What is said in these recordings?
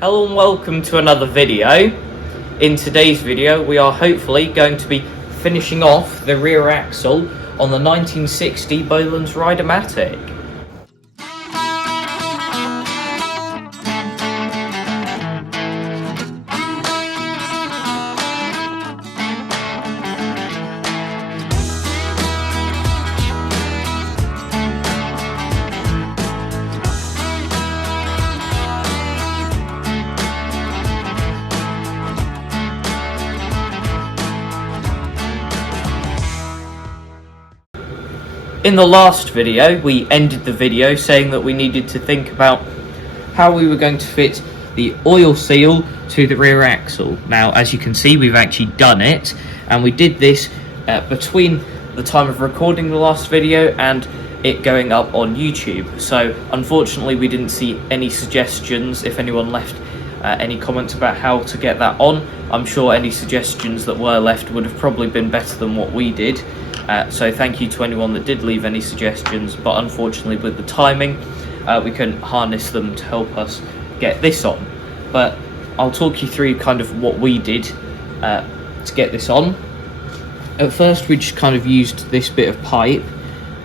Hello and welcome to another video. In today's video we are hopefully going to be finishing off the rear axle on the 1960 Bolens Ride-a-matic. In the last video, we ended the video saying that we needed to think about how we were going to fit the oil seal to the rear axle. Now, as you can see, we've actually done it, and we did this between the time of recording the last video and it going up on YouTube. So, unfortunately, we didn't see any suggestions. If anyone left any comments about how to get that on, I'm sure any suggestions that were left would have probably been better than what we did. So thank you to anyone that did leave any suggestions, but unfortunately with the timing we couldn't harness them to help us get this on. But I'll talk you through kind of what we did to get this on. At first we just kind of used this bit of pipe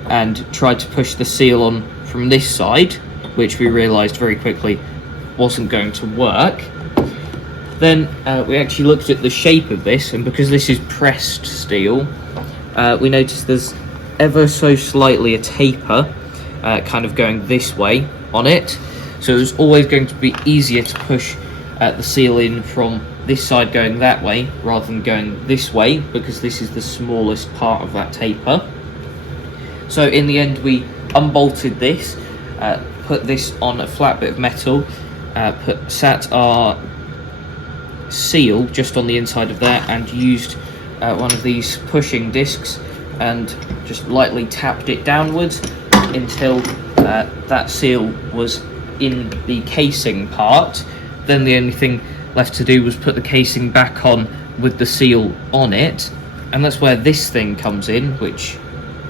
and tried to push the seal on from this side, which we realised very quickly wasn't going to work. Then we actually looked at the shape of this, and because this is pressed steel, we noticed there's ever so slightly a taper kind of going this way on it, so it was always going to be easier to push the seal in from this side going that way rather than going this way, because this is the smallest part of that taper. So in the end we unbolted this, put this on a flat bit of metal, sat our seal just on the inside of that, and used one of these pushing discs and just lightly tapped it downwards until that seal was in the casing part. Then the only thing left to do was put the casing back on with the seal on it, and that's where this thing comes in, which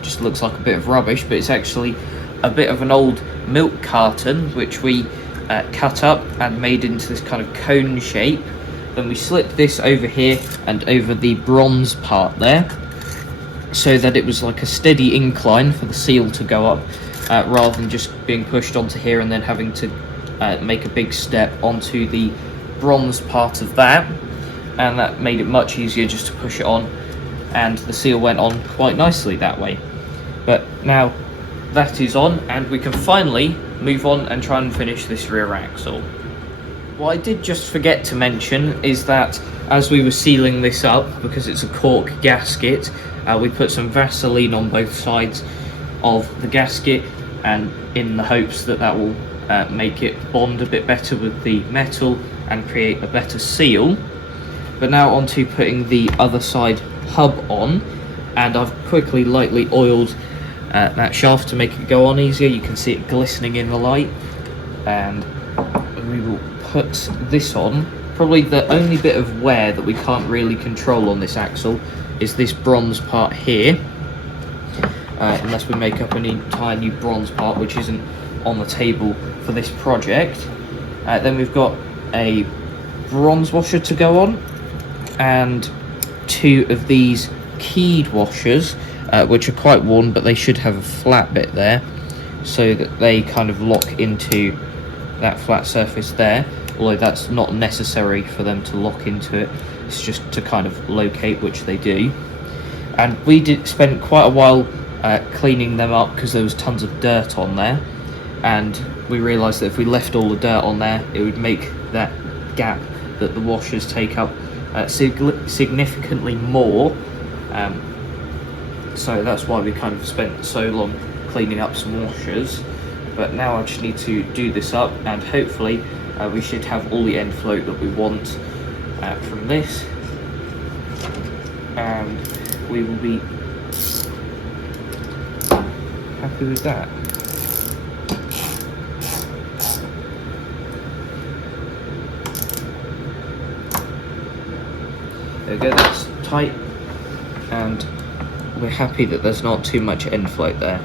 just looks like a bit of rubbish, but it's actually a bit of an old milk carton which we cut up and made into this kind of cone shape. Then we slipped this over here and over the bronze part there, so that it was like a steady incline for the seal to go up, rather than just being pushed onto here and then having to make a big step onto the bronze part of that. And that made it much easier just to push it on, and the seal went on quite nicely that way. But now that is on, and we can finally move on and try and finish this rear axle. What I did just forget to mention is that as we were sealing this up, because it's a cork gasket, we put some Vaseline on both sides of the gasket, and in the hopes that that will make it bond a bit better with the metal and create a better seal. But now on to putting the other side hub on, and I've quickly lightly oiled that shaft to make it go on easier. You can see it glistening in the light, and we will put this on. Probably the only bit of wear that we can't really control on this axle is this bronze part here, unless we make up an entire new bronze part, which isn't on the table for this project. Then we've got a bronze washer to go on, and two of these keyed washers, which are quite worn, but they should have a flat bit there so that they kind of lock into that flat surface there, although that's not necessary for them to lock into it, it's just to kind of locate, which they do. And we did spend quite a while cleaning them up because there was tons of dirt on there, and we realised that if we left all the dirt on there, it would make that gap that the washers take up significantly more, so that's why we kind of spent so long cleaning up some washers. But now I just need to do this up, and hopefully we should have all the end float that we want from this, and we will be happy with that. There we go, that's tight, and we're happy that there's not too much end float there.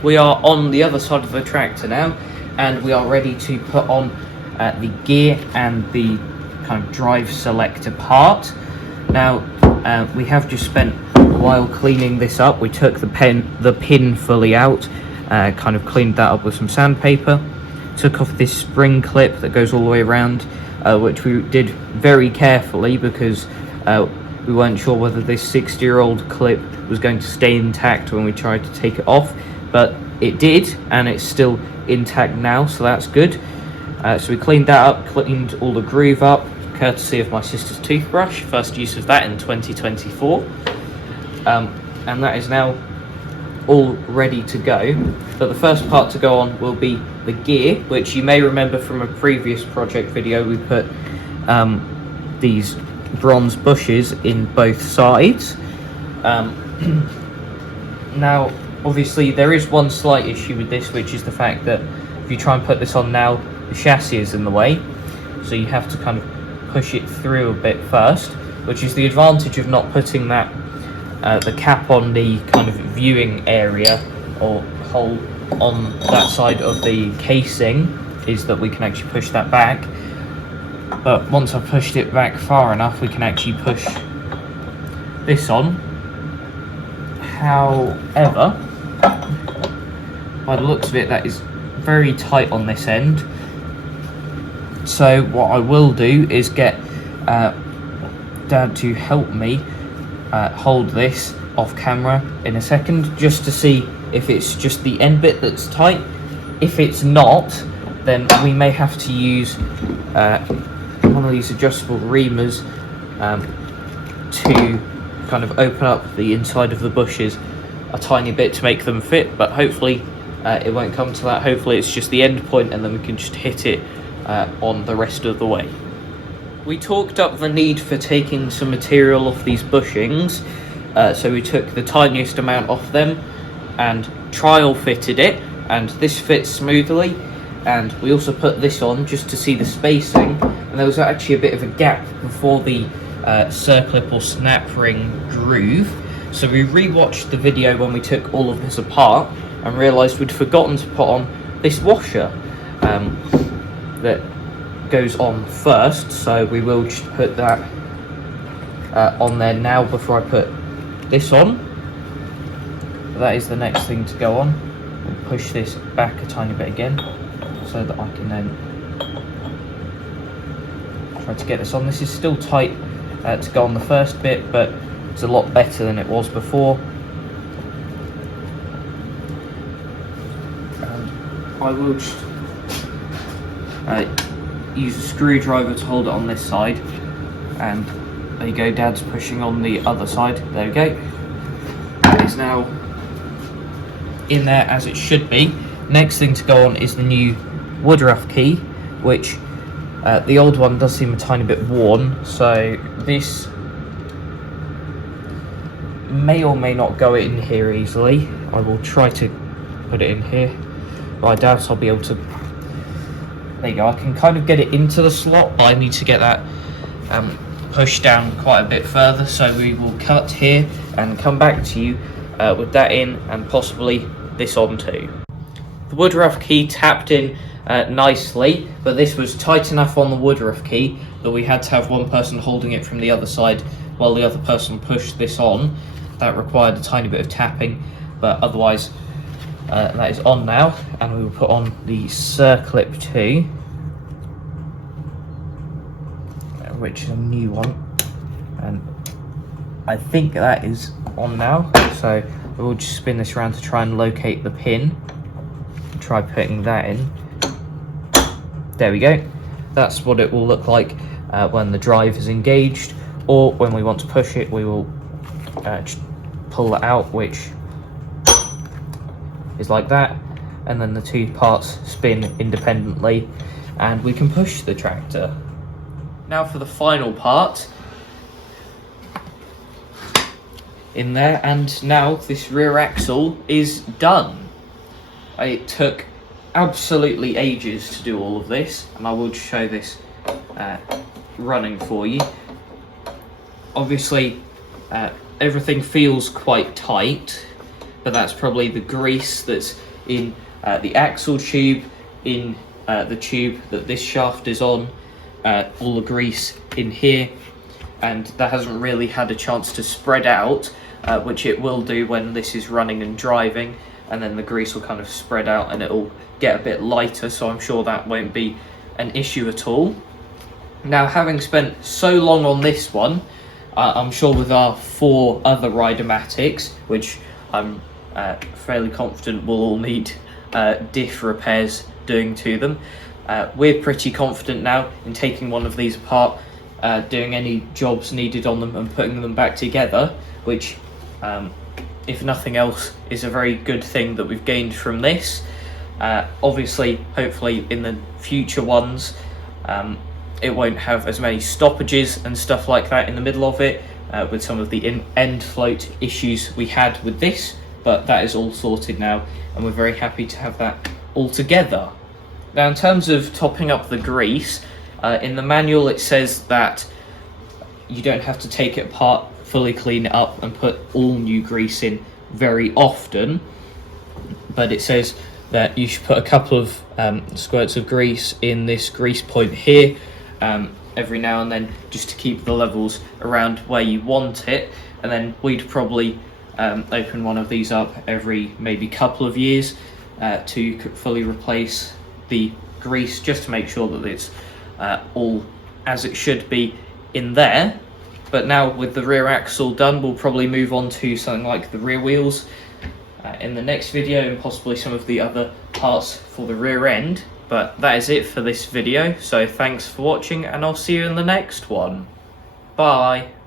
We are on the other side of the tractor now, and we are ready to put on the gear and the kind of drive selector part. Now we have just spent a while cleaning this up. We took the pin fully out, kind of cleaned that up with some sandpaper, took off this spring clip that goes all the way around, which we did very carefully because we weren't sure whether this 60-year-old clip was going to stay intact when we tried to take it off, but it did, and it's still intact now, so that's good. So we cleaned that up, cleaned all the groove up, courtesy of my sister's toothbrush, first use of that in 2024, and that is now all ready to go. But the first part to go on will be the gear, which you may remember from a previous project video. We put these bronze bushes in both sides. Now obviously there is one slight issue with this, which is the fact that if you try and put this on now, the chassis is in the way, so you have to kind of push it through a bit first, which is the advantage of not putting that the cap on the kind of viewing area or hole on that side of the casing, is that we can actually push that back. But once I've pushed it back far enough, we can actually push this on. However, by the looks of it, that is very tight on this end. So what I will do is get Dad to help me hold this off camera in a second, just to see if it's just the end bit that's tight. If it's not, then we may have to use one of these adjustable reamers to kind of open up the inside of the bushes a tiny bit to make them fit, but hopefully it won't come to that. Hopefully it's just the end point, and then we can just hit it on the rest of the way. We talked up the need for taking some material off these bushings, so we took the tiniest amount off them and trial fitted it, and this fits smoothly. And we also put this on just to see the spacing, and there was actually a bit of a gap before the circlip or snap ring groove, so we rewatched the video when we took all of this apart and realised we'd forgotten to put on this washer that goes on first, so we will just put that on there now before I put this on. That is the next thing to go on. We'll push this back a tiny bit again so that I can then try to get this on. This is still tight to go on the first bit, but it's a lot better than it was before. And I will just use a screwdriver to hold it on this side, and there you go, Dad's pushing on the other side. There we go. It is now in there as it should be. Next thing to go on is the new woodruff key, which the old one does seem a tiny bit worn, so this may or may not go in here easily. I will try to put it in here, but I doubt I'll be able to. There you go, I can kind of get it into the slot, but I need to get that pushed down quite a bit further, so we will cut here and come back to you with that in, and possibly this on too. The woodruff key tapped in nicely, but this was tight enough on the woodruff key that we had to have one person holding it from the other side while the other person pushed this on. That required a tiny bit of tapping, but otherwise that is on now, and we will put on the circlip too, which is a new one, and I think that is on now. So we'll just spin this around to try and locate the pin. Try putting that in. There we go. That's what it will look like when the drive is engaged, or when we want to push it, we will just pull it out, which is like that, and then the two parts spin independently and we can push the tractor. Now for the final part in there, and now this rear axle is done. It took absolutely ages to do all of this, and I will show this running for you. Obviously everything feels quite tight, but that's probably the grease that's in the axle tube, in the tube that this shaft is on, all the grease in here, and that hasn't really had a chance to spread out, which it will do when this is running and driving, and then the grease will kind of spread out and it'll get a bit lighter, so I'm sure that won't be an issue at all. Now, having spent so long on this one, I'm sure with our 4 other Rideamatics, which I'm fairly confident will all need diff repairs doing to them, we're pretty confident now in taking one of these apart, doing any jobs needed on them and putting them back together, which if nothing else is a very good thing that we've gained from this. Obviously, hopefully in the future ones it won't have as many stoppages and stuff like that in the middle of it, with some of the end float issues we had with this, but that is all sorted now and we're very happy to have that all together. Now, in terms of topping up the grease, in the manual it says that you don't have to take it apart, fully clean it up and put all new grease in very often, but it says that you should put a couple of squirts of grease in this grease point here every now and then, just to keep the levels around where you want it, and then we'd probably open one of these up every maybe couple of years to fully replace the grease, just to make sure that it's all as it should be in there. But now with the rear axle done, we'll probably move on to something like the rear wheels in the next video, and possibly some of the other parts for the rear end. But that is it for this video, so thanks for watching and I'll see you in the next one. Bye.